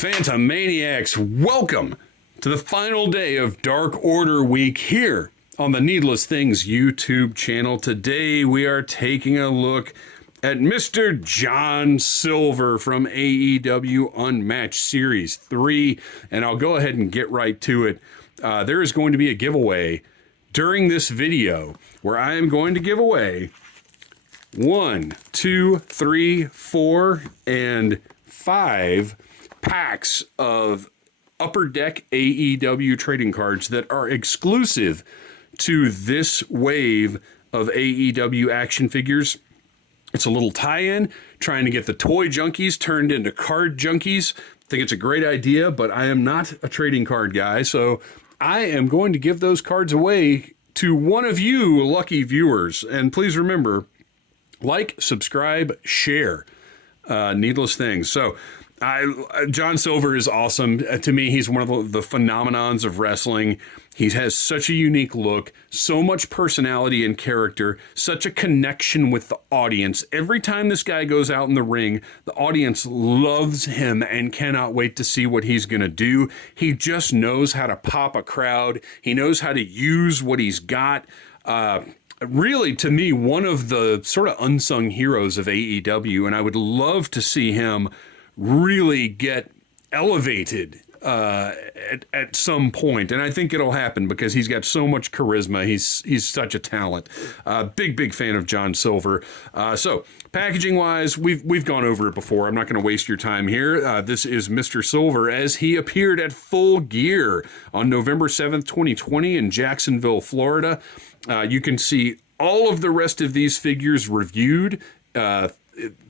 Phantom Maniacs, welcome to the final day of Dark Order Week here on the Needless Things YouTube channel. Today we are taking a look at Mr. John Silver from AEW Unmatched Series 3, and I'll go ahead and get right to it. There is going to be a giveaway during this video where I am going to give away 1, 2, 3, 4, and 5 packs of Upper Deck AEW trading cards that are exclusive to this wave of AEW action figures. It's a little tie-in, trying to get the toy junkies turned into card junkies. I think it's a great idea, but I am not a trading card guy, so I am going to give those cards away to one of you lucky viewers. And please remember, like, subscribe, share. Needless Things. So, John Silver is awesome. To me, he's one of the phenomenons of wrestling. He has such a unique look, so much personality and character, such a connection with the audience. Every time this guy goes out in the ring, the audience loves him and cannot wait to see what he's going to do. He just knows how to pop a crowd. He knows how to use what he's got. Really, to me, one of the sort of unsung heroes of AEW, and I would love to see him really get elevated at some point, and I think it'll happen because he's got so much charisma. He's such a talent. Big fan of John Silver. So packaging wise, we've gone over it before. I'm not going to waste your time here. This is Mr. Silver as he appeared at Full Gear on November 7th, 2020 in Jacksonville, Florida. You can see all of the rest of these figures reviewed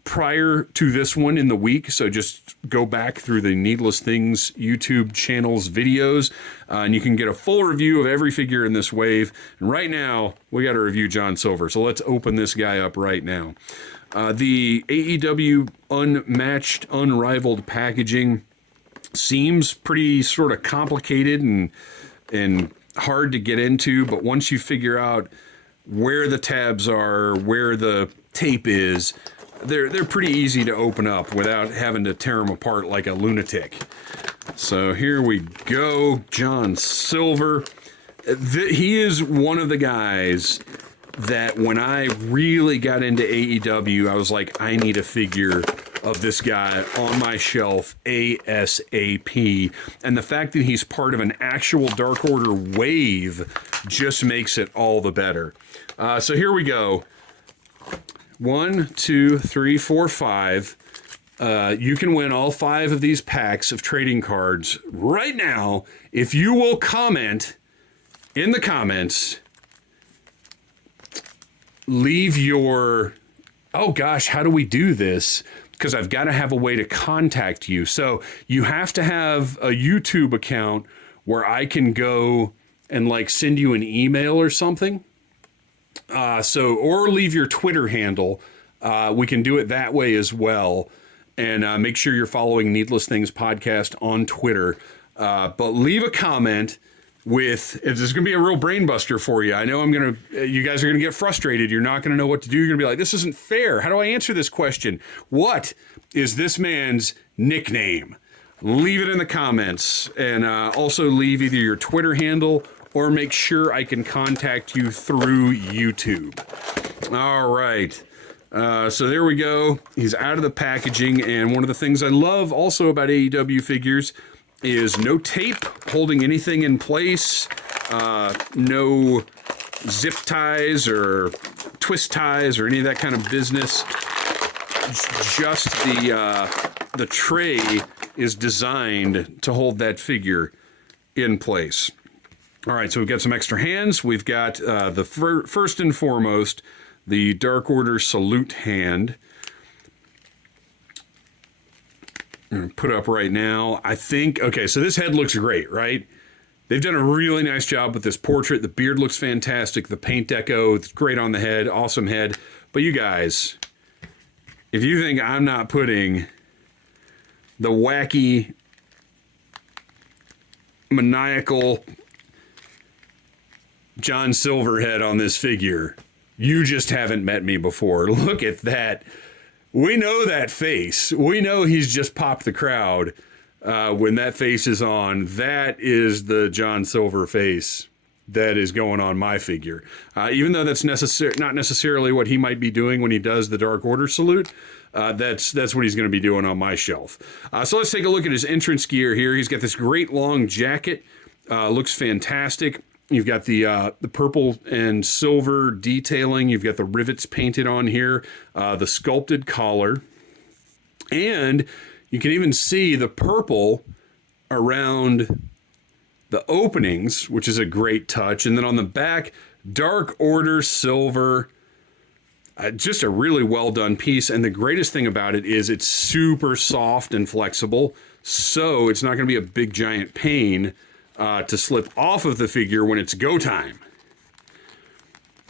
prior to this one in the week, so just go back through the Needless Things YouTube channel's videos, and you can get a full review of every figure in this wave. And right now, we got to review John Silver, so let's open this guy up right now. The AEW Unmatched, Unrivaled packaging seems pretty sort of complicated and hard to get into, but once you figure out where the tabs are, where the tape is, they're pretty easy to open up without having to tear them apart like a lunatic. So here we go, John Silver. He is one of the guys that when I really got into AEW, I was like, I need a figure of this guy on my shelf ASAP. And the fact that he's part of an actual Dark Order wave just makes it all the better. So here we go. 1, 2, 3, 4, 5. You can win all 5 of these packs of trading cards right now if you will comment in the comments. Leave your, oh gosh, how do we do this? Because I've got to have a way to contact you. So you have to have a YouTube account where I can go and like send you an email or something. Or leave your Twitter handle. We can do it that way as well. And make sure you're following Needless Things Podcast on Twitter. But leave a comment with, this is going to be a real brain buster for you. I know you guys are going to get frustrated. You're not going to know what to do. You're going to be like, this isn't fair. How do I answer this question? What is this man's nickname? Leave it in the comments. And also leave either your Twitter handle or make sure I can contact you through YouTube. All right. So there we go. He's out of the packaging. And one of the things I love also about AEW figures is no tape holding anything in place. No zip ties or twist ties or any of that kind of business. Just the tray is designed to hold that figure in place. All right, so we've got some extra hands. We've got the first and foremost, the Dark Order Salute hand. I'm going to put up right now. I think, okay, so this head looks great, right? They've done a really nice job with this portrait. The beard looks fantastic. The paint deco, it's great on the head. Awesome head. But you guys, if you think I'm not putting the wacky, maniacal John Silver head on this figure, you just haven't met me before. Look at that. We know that face. We know he's just popped the crowd. when that face is on, that is the John Silver face that is going on my figure. Even though that's not necessarily what he might be doing when he does the Dark Order salute, that's what he's going to be doing on my shelf. So let's take a look at his entrance gear here. He's got this great long jacket. Looks fantastic. You've got the purple and silver detailing. You've got the rivets painted on here, the sculpted collar, and you can even see the purple around the openings, which is a great touch. And then on the back, Dark Order silver. Just a really well done piece. And the greatest thing about it is it's super soft and flexible. So it's not going to be a big giant pain to slip off of the figure when it's go time.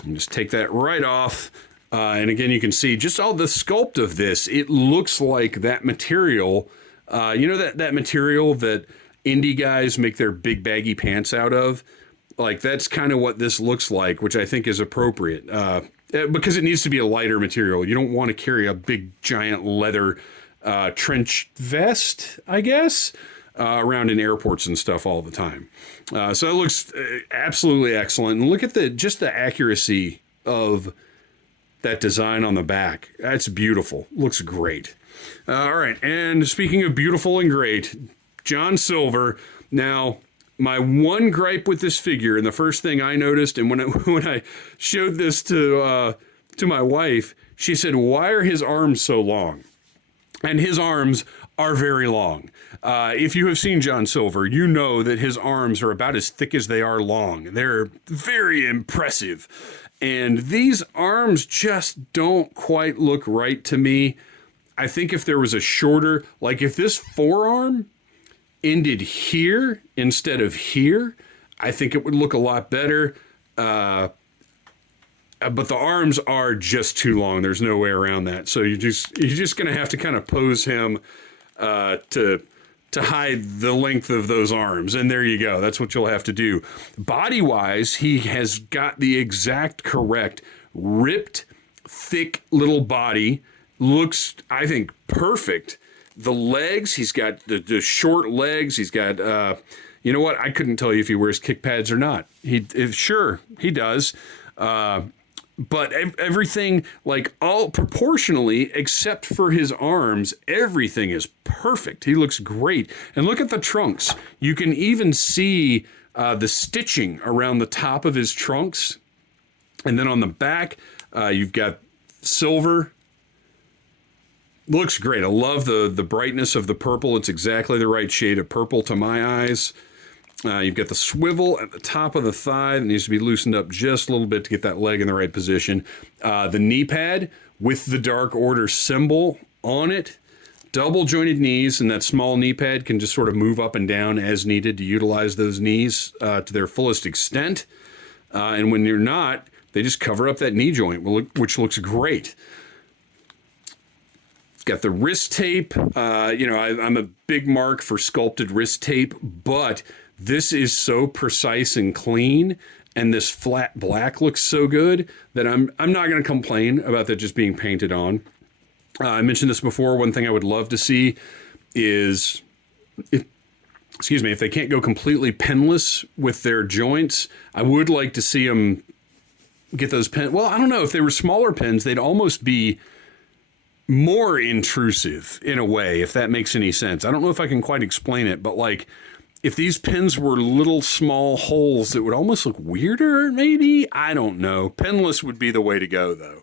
And just take that right off. And again, you can see just all the sculpt of this. It looks like that material, that material that indie guys make their big baggy pants out of. Like, that's kind of what this looks like, which I think is appropriate. Because it needs to be a lighter material. You don't want to carry a big giant leather trench vest, I guess, around in airports and stuff all the time. So it looks absolutely excellent. And look at the accuracy of that design on the back. That's beautiful. Looks great. All right. And speaking of beautiful and great, John Silver. Now, my one gripe with this figure, and the first thing I noticed, and when I showed this to my wife, she said, "Why are his arms so long?" And his arms are very long. If you have seen John Silver, you know that his arms are about as thick as they are long. They're very impressive. And these arms just don't quite look right to me. I think if there was a shorter, like if this forearm ended here instead of here, I think it would look a lot better. But the arms are just too long. There's no way around that. So you're just going to have to kind of pose him to hide the length of those arms. And there you go. That's what you'll have to do. Body-wise, he has got the exact correct ripped, thick little body. Looks, I think, perfect. The legs, he's got the short legs. He's got, you know what? I couldn't tell you if he wears kick pads or not. Sure, he does. But everything, like all proportionally, except for his arms, everything is perfect. He looks great. And look at the trunks. You can even see the stitching around the top of his trunks. And then on the back, you've got silver. Looks great. I love the brightness of the purple. It's exactly the right shade of purple to my eyes. You've got the swivel at the top of the thigh that needs to be loosened up just a little bit to get that leg in the right position. The knee pad with the Dark Order symbol on it. Double jointed knees, and that small knee pad can just sort of move up and down as needed to utilize those knees to their fullest extent. And when you're not, they just cover up that knee joint, which looks great. It's got the wrist tape. I'm a big mark for sculpted wrist tape, but this is so precise and clean, and this flat black looks so good that I'm not going to complain about that just being painted on. I mentioned this before. One thing I would love to see is, if they can't go completely pinless with their joints, I would like to see them get those pins. Well, I don't know. If they were smaller pins, they'd almost be more intrusive in a way, if that makes any sense. I don't know if I can quite explain it, but like if these pins were little small holes, it would almost look weirder, maybe. I don't know. Pinless would be the way to go, though.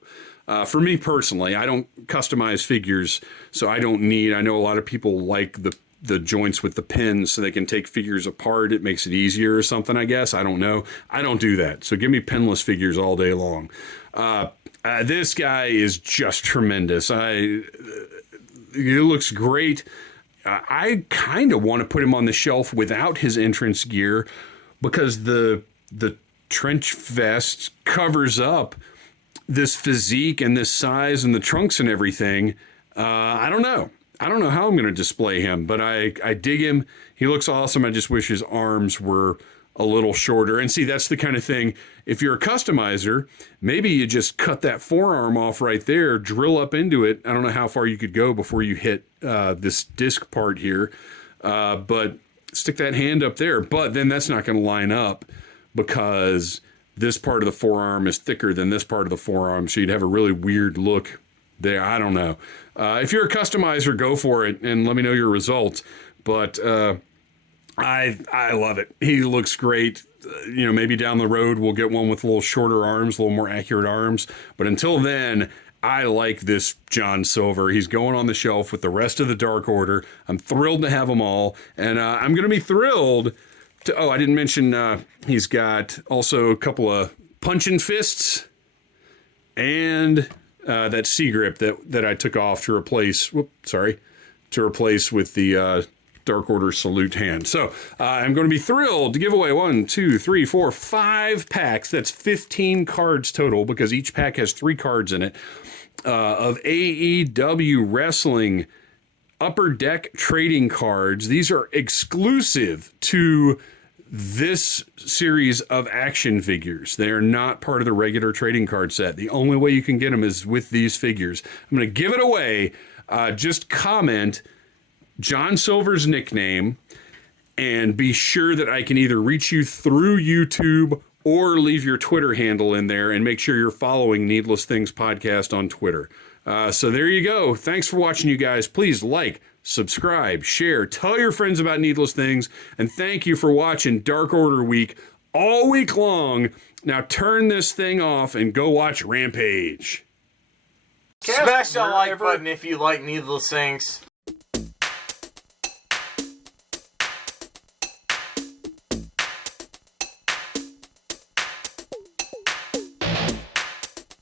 For me personally, I don't customize figures, so I know a lot of people like the joints with the pins so they can take figures apart. It makes it easier or something, I guess. I don't know. I don't do that. So give me pinless figures all day long. This guy is just tremendous. He looks great. I kind of want to put him on the shelf without his entrance gear because the trench vest covers up this physique and this size and the trunks and everything. I don't know. I don't know how I'm going to display him, but I dig him. He looks awesome. I just wish his arms were a little shorter. And see, that's the kind of thing, if you're a customizer, maybe you just cut that forearm off right there, drill up into it. I don't know how far you could go before you hit this disc part here. But stick that hand up there. But then that's not going to line up because this part of the forearm is thicker than this part of the forearm. So you'd have a really weird look there. I don't know. If you're a customizer, go for it and let me know your results. But I love it. He looks great. Maybe down the road we'll get one with a little shorter arms, a little more accurate arms. But until then, I like this John Silver. He's going on the shelf with the rest of the Dark Order. I'm thrilled to have them all. And I'm going to be thrilled to... Oh, I didn't mention he's got also a couple of punching fists and that C-grip that I took off to replace... To replace with the... Dark Order salute hand. So I'm going to be thrilled to give away 5 packs. That's 15 cards total because each pack has 3 cards in it of AEW Wrestling Upper Deck trading cards. These are exclusive to this series of action figures. They are not part of the regular trading card set. The only way you can get them is with these figures. I'm going to give it away. Just comment John Silver's nickname and be sure that I can either reach you through YouTube or leave your Twitter handle in there, and make sure you're following Needless Things Podcast on Twitter. So there you go. Thanks for watching, you guys. Please like, subscribe, share, tell your friends about Needless Things, and thank you for watching Dark Order Week all week long. Now turn this thing off and go watch Rampage. Smash that like button if you like Needless Things.